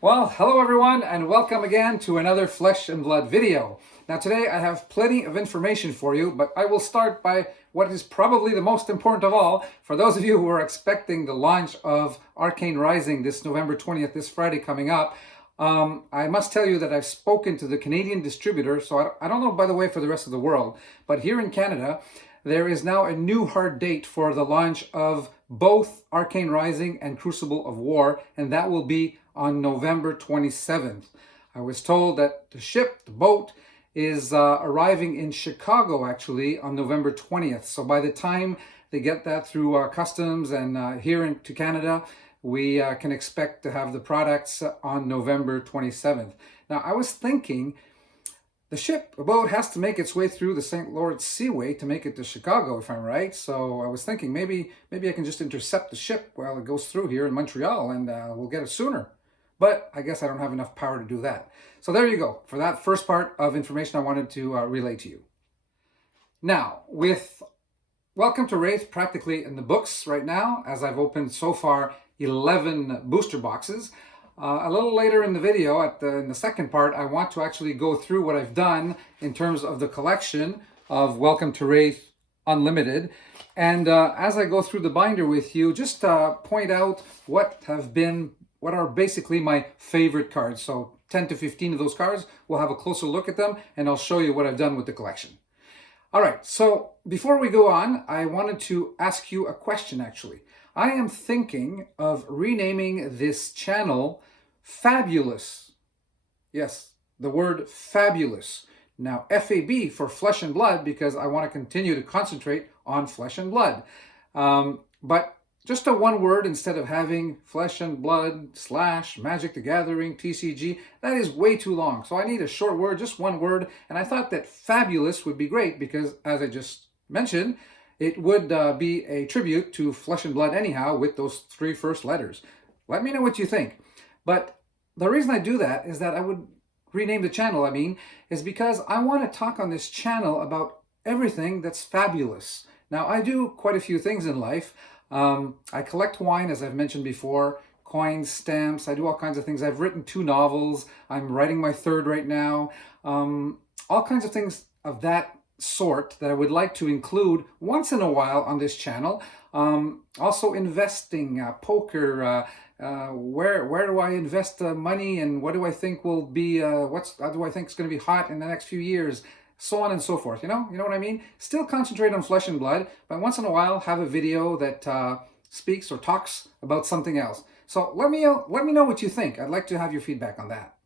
Well, hello everyone and welcome again to another Flesh and Blood video. Now today I have plenty of information for you, but I will start by what is probably the most important of all. For those of you who are expecting the launch of Arcane Rising this November 20th, this Friday coming up, I must tell you that I've spoken to the Canadian distributor, so I don't know by the way for the rest of the world, but here in Canada, there is now a new hard date for the launch of both Arcane Rising and Crucible of War, and that will be on November 27th. I was told that the boat, is arriving in Chicago actually on November 20th. So by the time they get that through customs and here into Canada, we can expect to have the products on November 27th. Now, I was thinking the boat has to make its way through the St. Lawrence Seaway to make it to Chicago, if I'm right. So I was thinking maybe I can just intercept the ship while it goes through here in Montreal and we'll get it sooner. But I guess I don't have enough power to do that. So there you go, for that first part of information I wanted to relay to you. Now, with Welcome to Rathe practically in the books right now, as I've opened so far 11 booster boxes, a little later in the video, in the second part, I want to actually go through what I've done in terms of the collection of Welcome to Rathe Unlimited. And as I go through the binder with you, just point out what are basically my favorite cards. So 10 to 15 of those cards, we'll have a closer look at them and I'll show you what I've done with the collection. All right, so before we go on, I wanted to ask you a question actually. I am thinking of renaming this channel Fabulous. Yes, the word fabulous. Now, FAB for Flesh and Blood, because I want to continue to concentrate on Flesh and Blood. But just a one word instead of having Flesh and Blood / Magic the Gathering TCG. That is way too long. So I need a short word, just one word. And I thought that fabulous would be great because, as I just mentioned, it would be a tribute to Flesh and Blood anyhow with those three first letters. Let me know what you think. But the reason I do that is that I would rename the channel, is because I want to talk on this channel about everything that's fabulous. Now, I do quite a few things in life. I collect wine, as I've mentioned before, coins, stamps, I do all kinds of things. I've written 2 novels, I'm writing my 3rd right now, all kinds of things of that sort that I would like to include once in a while on this channel. Also investing, poker, where do I invest money and what do I think will be, what do I think is going to be hot in the next few years? So on and so forth, you know what I mean? Still concentrate on Flesh and Blood, but once in a while have a video that speaks or talks about something else. So let me know what you think. I'd like to have your feedback on that.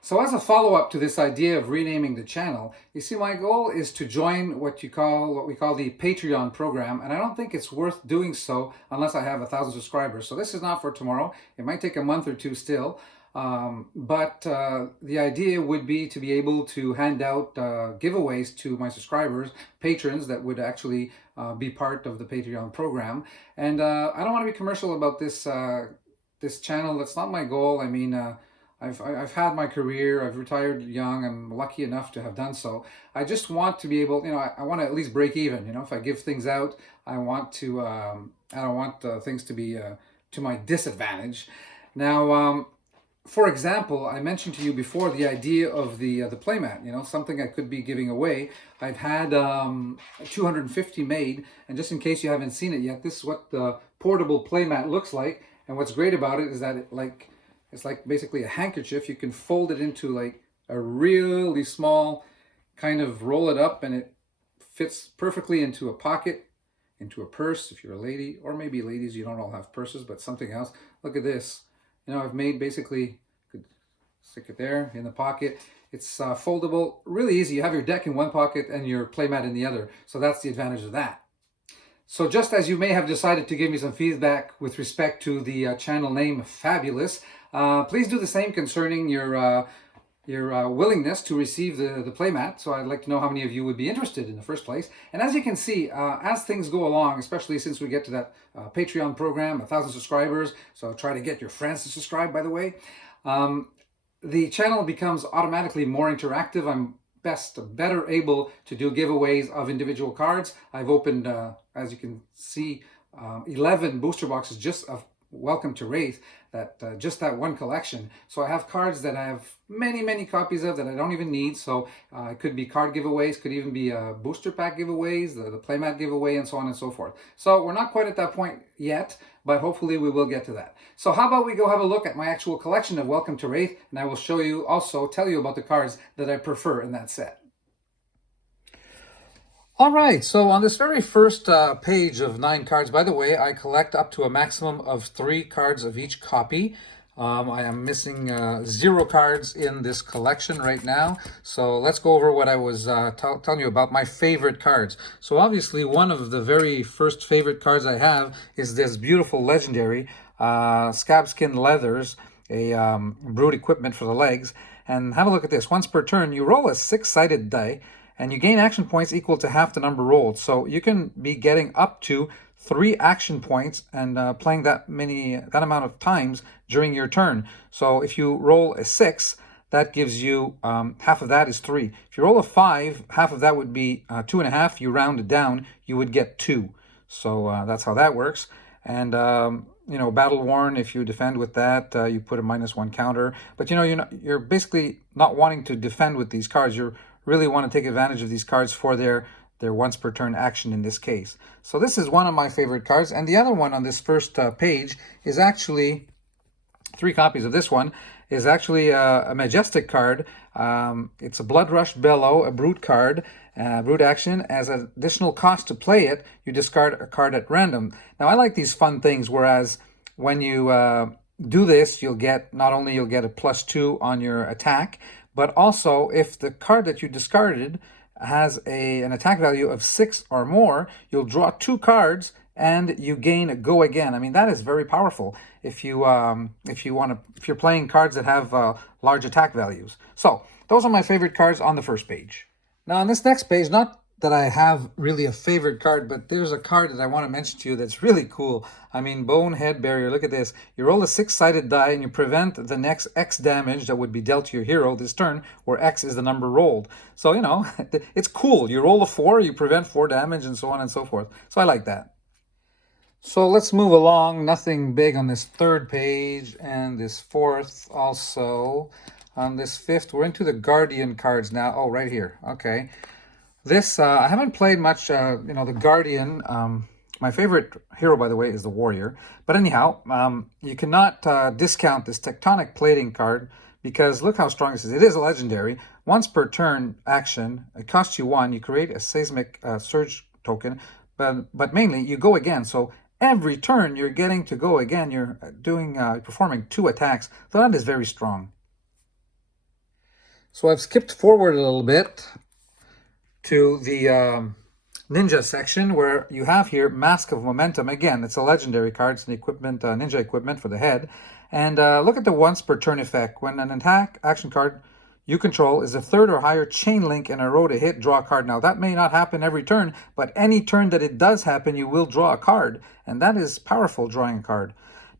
So as a follow-up to this idea of renaming the channel, you see my goal is to join what we call the Patreon program, and I don't think it's worth doing so unless I have 1,000 subscribers. So this is not for tomorrow. It might take a month or two still. But the idea would be to be able to hand out giveaways to my subscribers, patrons that would actually be part of the Patreon program. And I don't want to be commercial about this this channel. That's not my goal. I've had my career. I've retired young. I'm lucky enough to have done so. I just want to be able, I want to at least break even. If I give things out, I want to. I don't want things to be to my disadvantage. Now. For example, I mentioned to you before the idea of the playmat, something I could be giving away. I've had 250 made, and just in case you haven't seen it yet, this is what the portable playmat looks like. And what's great about it is that it's like basically a handkerchief. You can fold it into like a really small kind of roll it up, and it fits perfectly into a pocket, into a purse if you're a lady, or maybe ladies, you don't all have purses, but something else. Look at this. I've made basically, could stick it there in the pocket. It's foldable, really easy. You have your deck in one pocket and your playmat in the other. So that's the advantage of that. So just as you may have decided to give me some feedback with respect to the channel name Fabulous, please do the same concerning your willingness to receive the playmat. So I'd like to know how many of you would be interested in the first place. And as you can see, as things go along, especially since we get to that Patreon program, 1,000 subscribers, so try to get your friends to subscribe, by the way, the channel becomes automatically more interactive. I'm better able to do giveaways of individual cards. I've opened, as you can see, 11 booster boxes just of Welcome to Rathe, that just that one collection. So I have cards that I have many copies of that I don't even need. So it could be card giveaways, could even be booster pack giveaways, the playmat giveaway, and so on and so forth. So we're not quite at that point yet, but hopefully we will get to that. So how about we go have a look at my actual collection of Welcome to Rathe, and I will show you, also tell you about the cards that I prefer in that set. All right, so on this very first page of 9 cards, by the way, I collect up to a maximum of 3 cards of each copy. I am missing 0 cards in this collection right now. So let's go over what I was telling you about my favorite cards. So obviously one of the very first favorite cards I have is this beautiful legendary Scab Skin Leathers, a brute equipment for the legs. And have a look at this. Once per turn, you roll a 6-sided die, and you gain action points equal to half the number rolled. So you can be getting up to 3 action points and playing that amount of times during your turn. So if you roll a 6, that gives you half of that is 3. If you roll a 5, half of that would be 2.5. You round it down, you would get 2. So that's how that works. And you know, battle worn, if you defend with that, you put a -1 counter. But you know, you're basically not wanting to defend with these cards. You really want to take advantage of these cards for their once per turn action in this case. So this is one of my favorite cards, and the other one on this first page is actually 3 copies of this one. Is actually a majestic card. It's a Blood Rush Bellow, a brute card, brute action. As an additional cost to play it, you discard a card at random. Now I like these fun things, whereas when you do this, you'll get, not only you'll get a +2 on your attack, but also if the card that you discarded has an attack value of 6 or more, you'll draw 2 cards and you gain a go again. I mean, that is very powerful if you're playing cards that have large attack values. So those are my favorite cards on the first page. Now on this next page, not that I have really a favorite card, but there's a card that I want to mention to you that's really cool. I mean, Bonehead Barrier. Look at this. You roll a 6-sided die and you prevent the next X damage that would be dealt to your hero this turn, where X is the number rolled. So, you know, it's cool. You roll a 4, you prevent 4 damage, and so on and so forth. So I like that. So let's move along. Nothing big on this third page, and this fourth also. On this fifth, we're into the Guardian cards now. Oh, right here. Okay. This, I haven't played much, you know, the Guardian. My favorite hero, by the way, is the Warrior. But anyhow, you cannot discount this Tectonic Plating card, because look how strong this is. It is a legendary. Once per turn action, it costs you 1. You create a Seismic Surge token, but mainly you go again. So every turn you're getting to go again. You're performing 2 attacks. So that is very strong. So I've skipped forward a little bit to the ninja section, where you have here Mask of Momentum. Again, it's a legendary card. It's an equipment, ninja equipment for the head. And look at the once per turn effect. When an attack action card you control is a 3rd or higher chain link in a row to hit, draw a card. Now that may not happen every turn, but any turn that it does happen, you will draw a card. And that is powerful, drawing a card.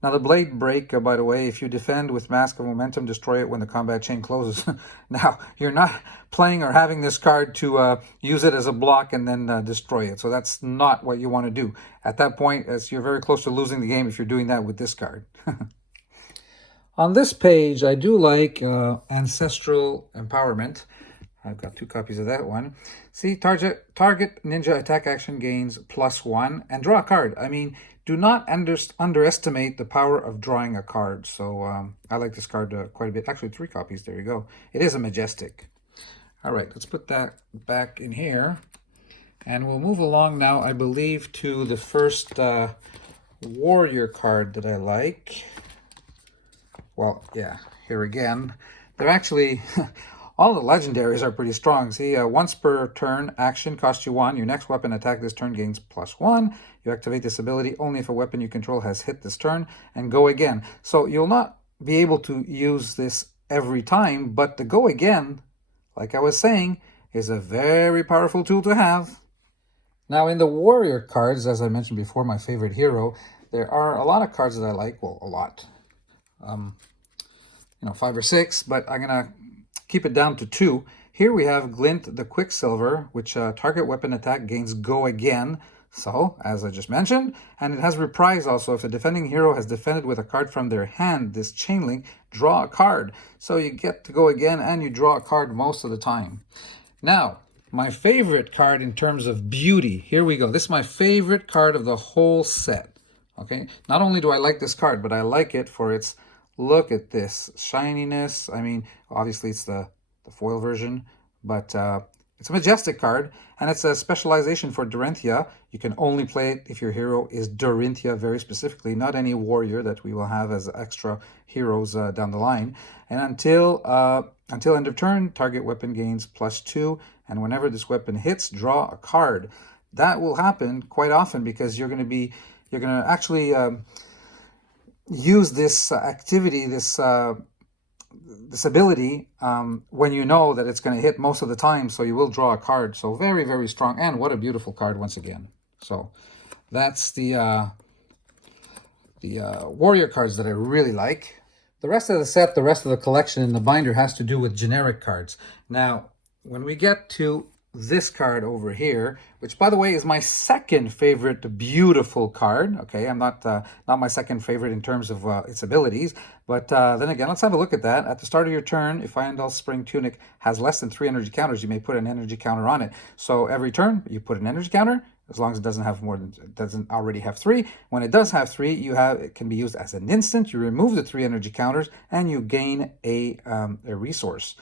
Now the Blade Break, by the way, if you defend with Mask of Momentum, destroy it when the combat chain closes. Now, you're not playing or having this card to use it as a block and then destroy it. So that's not what you want to do. At that point, as you're very close to losing the game if you're doing that with this card. On this page, I do like Ancestral Empowerment. I've got 2 copies of that one. See, target ninja attack action gains +1 and draw a card. I mean, do not underestimate the power of drawing a card. So I like this card quite a bit. Actually, 3 copies. There you go. It is a majestic. All right, let's put that back in here. And we'll move along now, I believe, to the first Warrior card that I like. Well, yeah, here again. They're actually... all the legendaries are pretty strong. See, once per turn action costs you 1. Your next weapon attack this turn gains +1. You activate this ability only if a weapon you control has hit this turn, and go again. So you'll not be able to use this every time, but the go again, like I was saying, is a very powerful tool to have. Now in the Warrior cards, as I mentioned before, my favorite hero, there are a lot of cards that I like. Well, a lot. You know, 5 or 6, but I'm going to keep it down to 2. Here we have Glint the Quicksilver, which target weapon attack gains go again. So, as I just mentioned, and it has reprise also. If the defending hero has defended with a card from their hand, this chain link, draw a card. So you get to go again and you draw a card most of the time. Now, my favorite card in terms of beauty. Here we go. This is my favorite card of the whole set. Okay, not only do I like this card, but I like it for its, look at this, shininess. I mean, obviously it's the foil version, but it's a majestic card, and it's a specialization for Dorinthia. You can only play it if your hero is Dorinthia very specifically, not any warrior that we will have as extra heroes down the line. And until end of turn, target weapon gains +2, and whenever this weapon hits, draw a card. That will happen quite often because you're going to actually use this activity, this ability, when you know that it's going to hit most of the time, so you will draw a card. So very, very strong, and what a beautiful card once again. So that's the warrior cards that I really like. The rest of the set, the rest of the collection in the binder has to do with generic cards. Now, when we get to this card over here, which by the way is my second favorite beautiful card. Okay, I'm not my second favorite in terms of its abilities, but then again, let's have a look at that. At the start of your turn, if Fyendal's Spring Tunic has less than 3 energy counters, you may put an energy counter on it. So every turn you put an energy counter, as long as it doesn't already have 3. When it does have 3, it can be used as an instant. You remove the 3 energy counters and you gain a resource.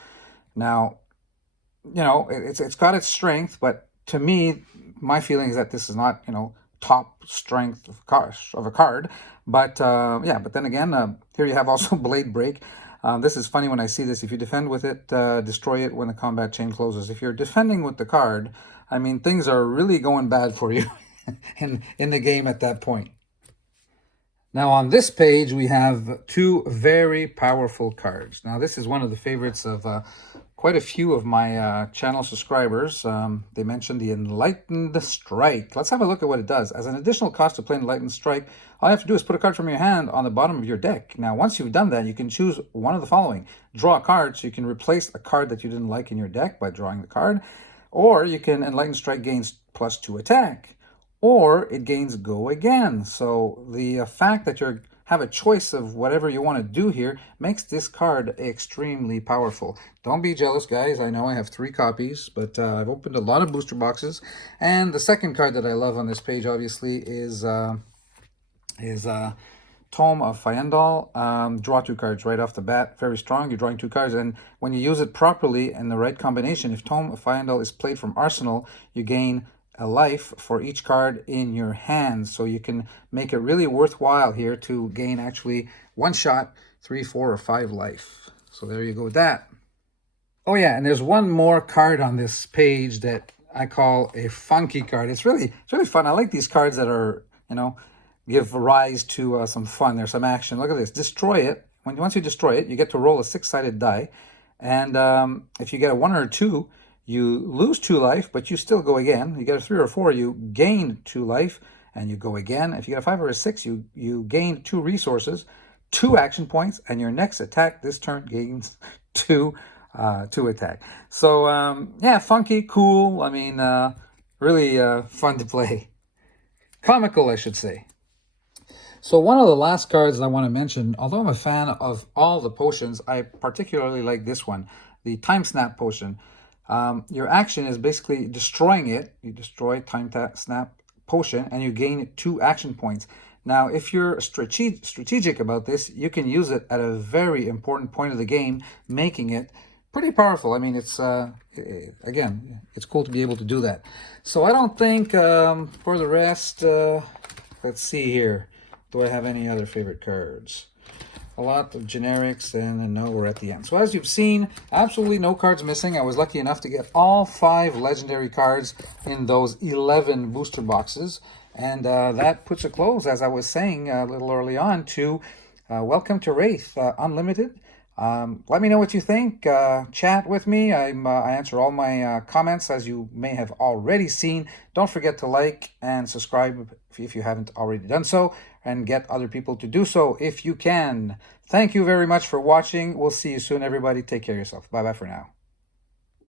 Now, you know, it's got its strength, but to me, my feeling is that this is not, you know, top strength of a card. But yeah, but then again, here you have also Blade Break. This is funny when I see this. If you defend with it, destroy it when the combat chain closes. If you're defending with the card, I mean, things are really going bad for you in the game at that point. Now on this page, we have 2 very powerful cards. Now this is one of the favorites of quite a few of my channel subscribers. They mentioned the Enlightened Strike. Let's have a look at what it does. As an additional cost to play Enlightened Strike, all you have to do is put a card from your hand on the bottom of your deck. Now, once you've done that, you can choose one of the following. Draw a card, so you can replace a card that you didn't like in your deck by drawing the card. Or you can, Enlightened Strike gains +2 attack. Or it gains Go Again. So the fact that you have a choice of whatever you want to do here makes this card extremely powerful. Don't be jealous, guys. I know I have 3 copies, but I've opened a lot of booster boxes. And the second card that I love on this page, obviously, is Tome of Fyendal. Draw 2 cards right off the bat. Very strong. You're drawing 2 cards, and when you use it properly in the right combination, if Tome of Fyendal is played from Arsenal, you gain a life for each card in your hand. So you can make it really worthwhile here to gain actually one shot, 3, 4, or 5 life. So there you go with that. Oh yeah, and there's one more card on this page that I call a funky card. It's really fun. I like these cards that are, you know, give rise to some fun. There's some action. Look at this. Destroy it. Once you destroy it, you get to roll a 6-sided die. And if you get a 1 or a 2, you lose 2 life, but you still go again. You get a 3 or a 4, you gain 2 life, and you go again. If you get a 5 or a 6, you gain 2 resources, 2 action points, and your next attack this turn gains 2 attack. So yeah, funky, cool. I mean, really fun to play. Comical, I should say. So one of the last cards I want to mention, although I'm a fan of all the potions, I particularly like this one, the Time Snap potion. Your action is basically destroying it. You destroy Time Snap potion and you gain 2 action points. Now, if you're strategic about this, you can use it at a very important point of the game, making it pretty powerful. I mean, it's again, it's cool to be able to do that. So I don't think for the rest, let's see here. Do I have any other favorite cards? A lot of generics, and no, we're at the end. So as you've seen, absolutely no cards missing. I was lucky enough to get all 5 legendary cards in those 11 booster boxes. And that puts a close, as I was saying a little early on, to Welcome to Rathe Unlimited. Let me know what you think. Chat with me. I answer all my comments, as you may have already seen. Don't forget to like and subscribe if you haven't already done so, and get other people to do so if you can. Thank you very much for watching. We'll see you soon, everybody. Take care of yourself. Bye-bye for now.